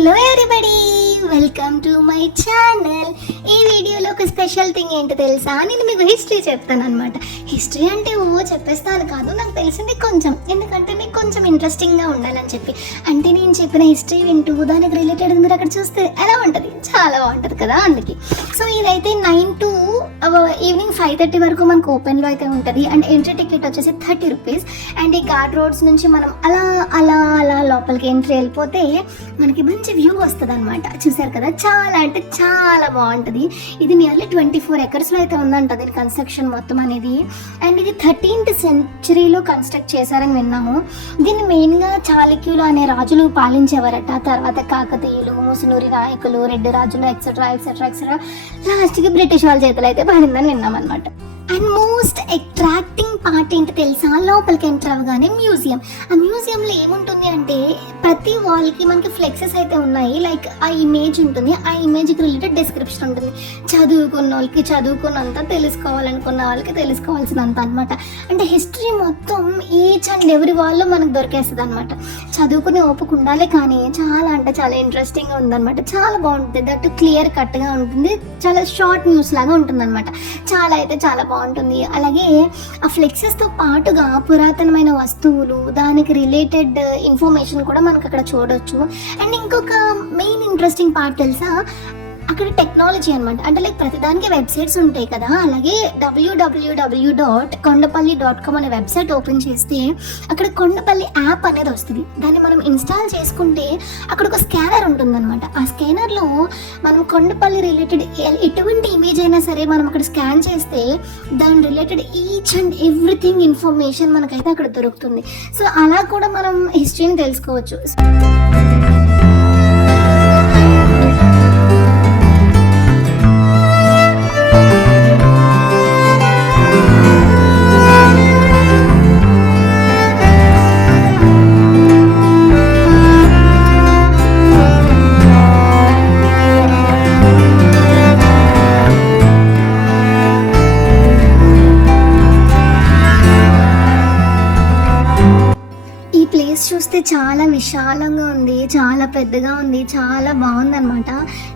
Hello everybody, welcome to my channel. ఈ వీడియోలో ఒక స్పెషల్ థింగ్ ఏంటో తెలుసా? నేను మీకు హిస్టరీ చెప్తాను అనమాట. హిస్టరీ అంటే చెప్పేస్తాను కాదు, నాకు తెలిసింది కొంచెం, ఎందుకంటే మీకు కొంచెం ఇంట్రెస్టింగ్గా ఉండాలని చెప్పి. అంటే నేను చెప్పిన హిస్టరీ వింటూ దానికి రిలేటెడ్ మీరు అక్కడ చూస్తే ఎలా ఉంటుంది, చాలా బాగుంటుంది కదా, అందుకే. సో ఇదైతే 9 to ఈవినింగ్ 5:30 వరకు మనకు ఓపెన్లో అయితే ఉంటుంది. అండ్ ఎంట్రీ టికెట్ వచ్చేసి 30 రూపీస్. అండ్ ఈ ఘాట్ రోడ్స్ నుంచి మనం అలా అలా అలా లోపలికి ఎంట్రీ వెళ్ళిపోతే మనకి మంచి వ్యూ వస్తుంది అనమాట. చూసారు కదా, చాలా అంటే చాలా బాగుంటుంది. ఇది నియర్లీ 24 acres అయితే ఉందంట దీని కన్స్ట్రక్షన్ మొత్తం అనేది. అండ్ ఇది 13th centuryలో కన్స్ట్రక్ట్ చేశారని విన్నాము. దీన్ని మెయిన్గా చాళుక్యులు అనే రాజులు పాలించేవారట. తర్వాత కాకతీయులు, ముసునూరి నాయకులు, రెడ్డి రాజులు ఎక్సెట్రా ఎక్సెట్రా ఎక్సెట్రా లాస్ట్కి బ్రిటిష్ వాళ్ళ చేతులు అయితే పడిందని విన్నాం అనమాట. అండ్ మోస్ట్ అట్రాక్టింగ్ పార్ట్ ఏంటి తెలుసా? లోపలికి ఎంటర్ అవ్వగానే మ్యూజియం. ఆ మ్యూజియంలో ఏముంటుంది అంటే ప్రతి వాల్కి మనకి ఫ్లెక్సెస్ అయితే ఉన్నాయి. లైక్ ఆ ఇమేజ్ ఉంటుంది, ఆ ఇమేజ్కి రిలేటెడ్ డిస్క్రిప్షన్ ఉంటుంది. చదువుకున్న వాళ్ళకి చదువుకున్నంత, తెలుసుకోవాలనుకున్న వాళ్ళకి తెలుసుకోవాల్సినంత అనమాట. అంటే హిస్టరీ మొత్తం ఈచ్ అండ్ ఎవ్రీ వాళ్ళు మనకు దొరికేస్తుంది అనమాట. చదువుకునే ఓపిక ఉండాలి, కానీ చాలా అంటే చాలా ఇంట్రెస్టింగ్గా ఉందన్నమాట. చాలా బాగుంటుంది, దట్ క్లియర్ కట్గా ఉంటుంది, చాలా షార్ట్ న్యూస్ లాగా ఉంటుంది అనమాట. చాలా అయితే చాలా బాగుంటుంది. అలాగే ఆ ఫ్లెక్సెస్తో పాటుగా పురాతనమైన వస్తువులు, దానికి రిలేటెడ్ ఇన్ఫర్మేషన్ కూడా మనకు అక్కడ చూడొచ్చు. అండ్ ఇంకొక మెయిన్ ఇంట్రెస్టింగ్ పార్ట్ తెలుసా? అక్కడ టెక్నాలజీ అనమాట. అంటే లైక్ ప్రతిదానికి వెబ్సైట్స్ ఉంటాయి కదా, అలాగే www.kondapalli.com అనే వెబ్సైట్ ఓపెన్ చేస్తే అక్కడ కొండపల్లి యాప్ అనేది వస్తుంది. దాన్ని మనం ఇన్స్టాల్ చేసుకుంటే అక్కడ ఒక స్కానర్ ఉంటుందన్నమాట. ఆ స్కానర్లో మనం కొండపల్లి రిలేటెడ్ ఎటువంటి ఇమేజ్ అయినా సరే మనం అక్కడ స్కాన్ చేస్తే దాని related each and everything information మనకైతే అక్కడ దొరుకుతుంది. సో అలా కూడా మనం హిస్టరీని తెలుసుకోవచ్చు. చూస్తే చాలా విశాలంగా ఉంది, చాలా పెద్దగా ఉంది, చాలా బాగుందన్నమాట.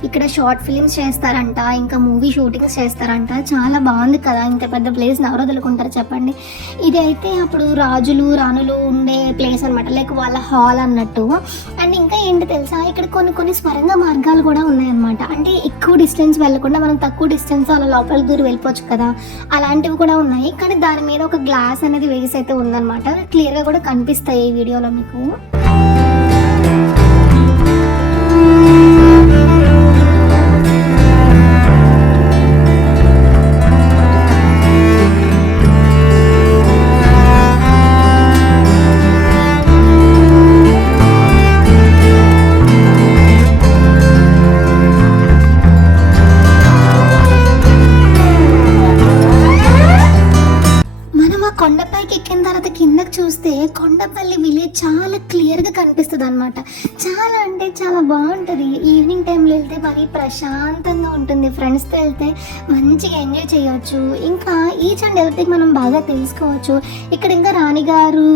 ఇక్కడ షార్ట్ ఫిలిమ్స్ చేస్తారంట, ఇంకా మూవీ షూటింగ్స్ చేస్తారంట. చాలా బాగుంది కదా, ఇంత పెద్ద ప్లేస్ ఎవరు వదులుకుంటారు చెప్పండి. ఇది అయితే అప్పుడు రాజులు రాణులు ఉండే ప్లేస్ అనమాట, లైక్ వాళ్ళ హాల్ అన్నట్టు. అండ్ ఇంకా ఏంటి తెలుసా, ఇక్కడ కొన్ని స్వరంగ మార్గాలు కూడా ఉన్నాయన్నమాట. అంటే ఎక్కువ డిస్టెన్స్ వెళ్ళకుండా మనం తక్కువ డిస్టెన్స్ అలా లోపలికి దూరం వెళ్ళిపోవచ్చు కదా, అలాంటివి కూడా ఉన్నాయి. కానీ దాని మీద ఒక గ్లాస్ అనేది వేసి అయితే ఉందన్నమాట. క్లియర్గా కూడా కనిపిస్తాయి ఈ వీడియోలో మీకు. కొండపైకి ఎక్కిన తర్వాత కిందకి చూస్తే కొండపల్లి విలేజ్ చాలా క్లియర్గా కనిపిస్తుంది అనమాట. చాలా అంటే చాలా బాగుంటుంది. ఈవినింగ్ టైంలో వెళ్తే మరీ ప్రశాంతంగా ఉంటుంది. ఫ్రెండ్స్తో వెళ్తే మంచిగా ఎంజాయ్ చేయవచ్చు. ఇంకా ఈచ్ అండ్ ఎవ్రీథింగ్ మనం బాగా తెలుసుకోవచ్చు. ఇక్కడ ఇంకా రాణిగారు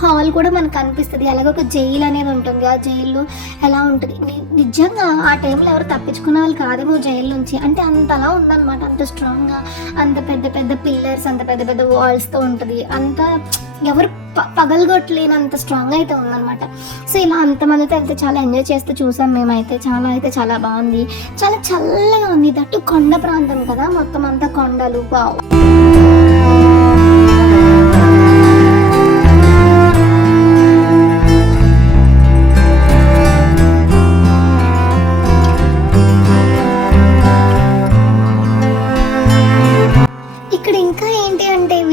హాల్ కూడా మనకు కనిపిస్తుంది. అలాగే ఒక జైలు అనేది ఉంటుంది. ఆ జైలు ఎలా ఉంటుంది నిజంగా ఆ టైంలో ఎవరు తప్పించుకునే వాళ్ళు కాదేమో జైలు నుంచి. అంటే అంతలా ఉందన్నమాట, అంత స్ట్రాంగ్గా, అంత పెద్ద పెద్ద పిల్లర్స్, అంత పెద్ద పెద్ద వాల్స్తో ఉంటుంది. అంతా ఎవరు పగలగొట్టలేనంత స్ట్రాంగ్ అయితే ఉందన్నమాట. సో ఇలా అంతమందితో వెళ్తే చాలా ఎంజాయ్ చేస్తూ చూసాం మేమైతే. చాలా అయితే చాలా బాగుంది, చాలా చల్లగా ఉంది. దట్టు కొండ ప్రాంతం కదా, మొత్తం అంతా కొండలు. వావ్.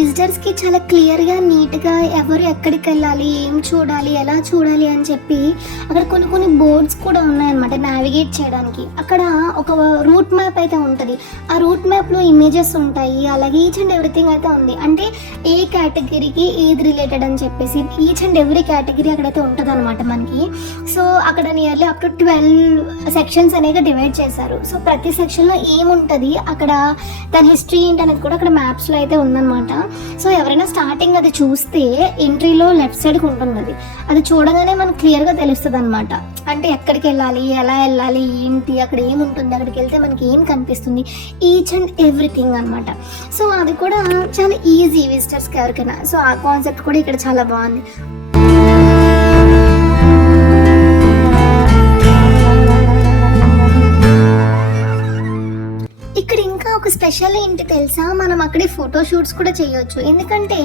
విజిటర్స్కి చాలా క్లియర్గా నీట్గా ఎవరు ఎక్కడికి వెళ్ళాలి, ఏం చూడాలి, ఎలా చూడాలి అని చెప్పి అక్కడ కొన్ని బోర్డ్స్ కూడా ఉన్నాయన్నమాట నావిగేట్ చేయడానికి. అక్కడ ఒక రూట్ మ్యాప్ అయితే ఉంటుంది. ఆ రూట్ మ్యాప్లో ఇమేజెస్ ఉంటాయి. అలాగే ఈచ్ అండ్ ఎవ్రీథింగ్ అయితే ఉంది. అంటే ఏ కేటగిరీకి ఏది రిలేటెడ్ అని చెప్పేసి ఈచ్ అండ్ ఎవ్రీ కేటగిరీ అక్కడైతే ఉంటుంది అనమాట మనకి. సో అక్కడ నియర్లీ అప్ టు 12 సెక్షన్స్ అనేది డివైడ్ చేశారు. సో ప్రతి సెక్షన్లో ఏముంటుంది, అక్కడ దాని హిస్టరీ ఏంటి అనేది కూడా అక్కడ మ్యాప్స్లో అయితే ఉందన్నమాట. సో ఎవరైనా స్టార్టింగ్ అది చూస్తే వస్తే ఎంట్రీలో లెఫ్ట్ సైడ్కి ఉంటుంది అది. అది చూడగానే మనకు క్లియర్గా తెలుస్తుంది అనమాట. అంటే ఎక్కడికి వెళ్ళాలి, ఎలా వెళ్ళాలి, ఏంటి, అక్కడ ఏముంటుంది, అక్కడికి వెళ్తే మనకి ఏం కనిపిస్తుంది, ఈచ్ అండ్ ఎవ్రీథింగ్ అనమాట. సో అది కూడా చాలా ఈజీ విజిటర్స్కి ఎవరికైనా. సో ఆ కాన్సెప్ట్ కూడా ఇక్కడ చాలా బాగుంది. ఇక్కడ ఇంకా ఒక స్పెషల్ ఏంటి తెలుసా, మనం అక్కడే ఫోటో షూట్స్ కూడా చేయొచ్చు. ఎందుకంటే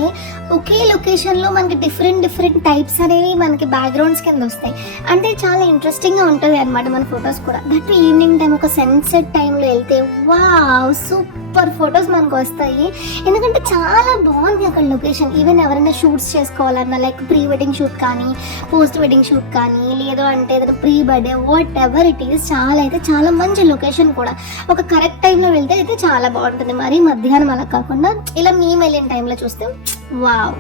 ఒకే లొకేషన్లో మనకి డిఫరెంట్ టైప్స్ అనేవి మనకి బ్యాక్గ్రౌండ్స్ కింద వస్తాయి. అంటే చాలా ఇంట్రెస్టింగ్గా ఉంటుంది అనమాట మన ఫొటోస్ కూడా. దట్ ఈవినింగ్ టైం ఒక సన్సెట్ టైంలో వెళ్తే వావ్ సూపర్ ఫొటోస్ మనకు వస్తాయి. ఎందుకంటే చాలా బాగుంది అక్కడ లొకేషన్. ఈవెన్ ఎవరైనా షూట్స్ చేసుకోవాలన్నా, లైక్ ప్రీ వెడ్డింగ్ షూట్ కానీ, పోస్ట్ వెడ్డింగ్ షూట్ కానీ, లేదు అంటే ఏదైనా pre birthday, what ever it is, చాలా మంచి లొకేషన్ కూడా. ఒక కరెక్ట్ టైంలో వెళ్తే అయితే చాలా బాగుంటుంది. మరి మధ్యాహ్నం అలా కాకుండా ఇలా మేము వెళ్ళిన టైంలో చూస్తే వావ్.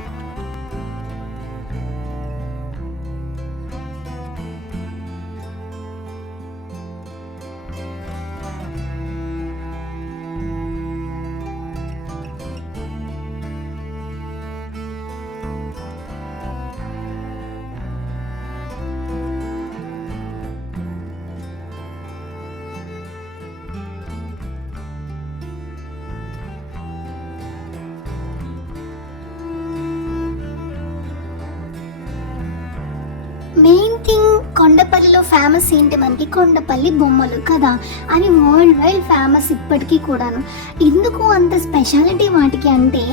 మెయిన్ థింగ్ కొండపల్లిలో ఫేమస్ ఏంటి, మనకి కొండపల్లి బొమ్మలు కదా, అని వరల్డ్ వైడ్ ఫేమస్ ఇప్పటికీ కూడాను. ఎందుకు అంత స్పెషాలిటీ వాటికి అంటే,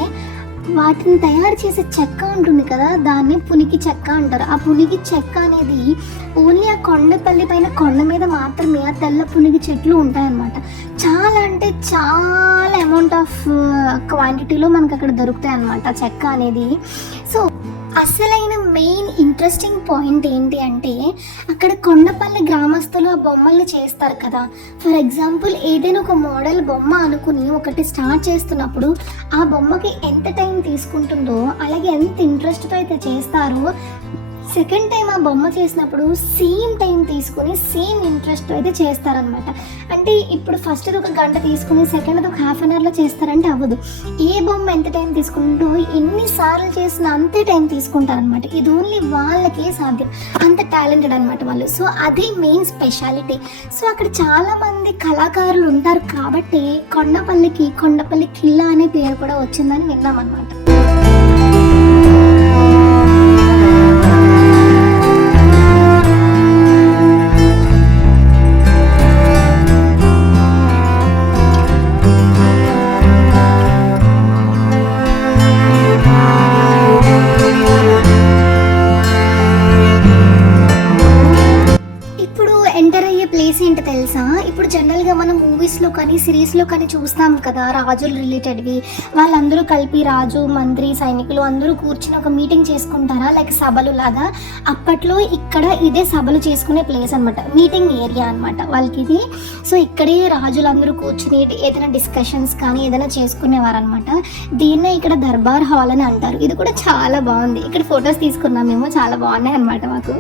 వాటిని తయారు చేసే చెక్క ఉంటుంది కదా, దాన్ని పునికి చెక్క అంటారు. ఆ పునికి చెక్క అనేది ఓన్లీ ఆ కొండపల్లి పైన కొండ మీద మాత్రమే ఆ తెల్ల పునిగి చెట్లు ఉంటాయన్నమాట. చాలా అంటే చాలా అమౌంట్ ఆఫ్ క్వాంటిటీలో మనకు అక్కడ దొరుకుతాయి అన్నమాట చెక్క అనేది. సో అసలైన మెయిన్ ఇంట్రెస్టింగ్ పాయింట్ ఏంటి అంటే, అక్కడ కొండపల్లి గ్రామస్తులు ఆ బొమ్మల్ని చేస్తారు కదా. ఫర్ ఎగ్జాంపుల్ ఏదైనా ఒక మోడల్ బొమ్మ అనుకుని ఒకటి స్టార్ట్ చేస్తున్నప్పుడు ఆ బొమ్మకి ఎంత టైం తీసుకుంటుందో, అలాగే ఎంత ఇంట్రెస్ట్తో అయితే చేస్తారో, సెకండ్ టైం ఆ బొమ్మ చేసినప్పుడు సేమ్ టైం తీసుకుని సేమ్ ఇంట్రెస్ట్ అయితే చేస్తారనమాట. అంటే ఇప్పుడు ఫస్ట్ ఒక గంట తీసుకుని సెకండ్ ఒక హాఫ్ అన్ అవర్లో చేస్తారంటే అవ్వదు. ఏ బొమ్మ ఎంత టైం తీసుకుంటూ ఎన్నిసార్లు చేసినా అంతే టైం తీసుకుంటారనమాట. ఇది ఓన్లీ వాళ్ళకే సాధ్యం, అంత టాలెంటెడ్ అనమాట వాళ్ళు. సో అది మెయిన్ స్పెషాలిటీ. సో అక్కడ చాలామంది కళాకారులు ఉంటారు కాబట్టి కొండపల్లికి కొండపల్లి కిల్లా అనే పేరు కూడా వచ్చిందని విన్నామన్నమాట. ప్లేస్ ఏంటి తెలుసా, ఇప్పుడు జనరల్గా మనం మూవీస్లో కానీ సిరీస్లో కానీ చూస్తాం కదా, రాజులు రిలేటెడ్వి. వాళ్ళందరూ కలిపి రాజు, మంత్రి, సైనికులు అందరూ కూర్చుని ఒక మీటింగ్ చేసుకుంటారా, లైక్ సభలు లాగా. అప్పట్లో ఇక్కడ ఇదే సభలు చేసుకునే ప్లేస్ అనమాట, మీటింగ్ ఏరియా అనమాట వాళ్ళకి ఇది. సో ఇక్కడే రాజులందరూ కూర్చుని ఏదైనా డిస్కషన్స్ కానీ ఏదైనా చేసుకునేవారు అనమాట. దీన్నే ఇక్కడ దర్బార్ హాల్ అని అంటారు. ఇది కూడా చాలా బాగుంది. ఇక్కడ ఫొటోస్ తీసుకున్నాం మేము, చాలా బాగున్నాయి అనమాట మాకు.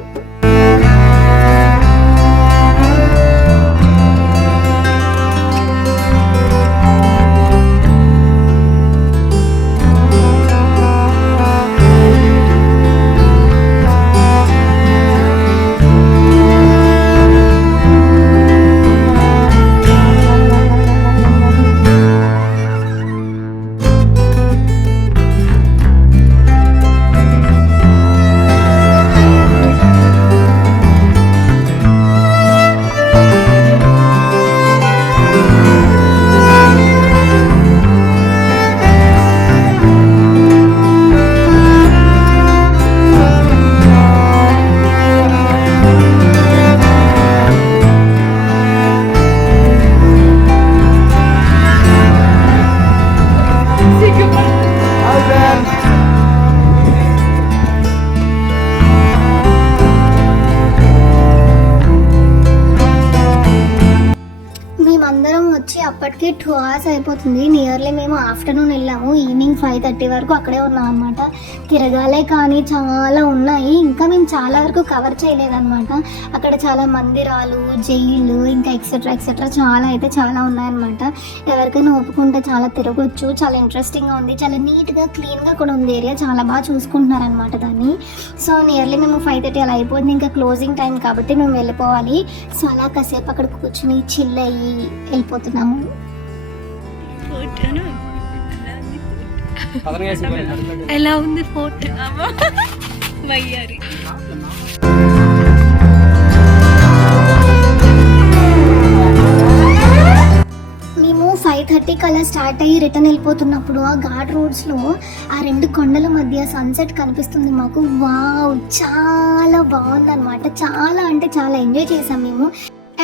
వచ్చి అప్పటికి 2 hours అయిపోతుంది. నియర్లీ మేము ఆఫ్టర్నూన్ వెళ్ళాము, ఈవినింగ్ 5:30 వరకు అక్కడే ఉన్నాం అనమాట. తిరగాలే కానీ చాలా ఉన్నాయి, ఇంకా మేము చాలా వరకు కవర్ చేయలేదన్నమాట. అక్కడ చాలా మందిరాలు, జైళ్ళు, ఇంకా ఎక్సెట్రా ఎక్సెట్రా చాలా ఉన్నాయన్నమాట. ఎవరికైనా ఒప్పుకుంటే చాలా తిరగొచ్చు, చాలా ఇంట్రెస్టింగ్గా ఉంది, చాలా నీట్గా క్లీన్గా కూడా ఉంది ఏరియా, చాలా బాగా చూసుకుంటున్నారనమాట దాన్ని. సో నియర్లీ మేము 5:30 అలా అయిపోయింది, ఇంకా క్లోజింగ్ టైం కాబట్టి మేము వెళ్ళిపోవాలి. సో అలా కాసేపు అక్కడ కూర్చుని చిల్ అయ్యి వెళ్ళిపోతున్నాము. ఎలా ఉంది ఫోర్ట్ వయ్యారి? మేము 5:30 అలా స్టార్ట్ అయ్యి రిటర్న్ వెళ్ళిపోతున్నప్పుడు ఆ ఘాట్ రోడ్స్లో ఆ 2 కొండల మధ్య సన్సెట్ కనిపిస్తుంది మాకు. వావ్, చాలా బాగుందన్నమాట. చాలా అంటే చాలా ఎంజాయ్ చేసాం మేము.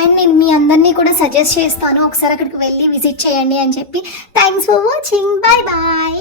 అండ్ నేను మీ అందరినీ కూడా సజెస్ట్ చేస్తాను, ఒకసారి అక్కడికి వెళ్ళి విజిట్ చేయండి అని చెప్పి. Thanks for watching, bye bye.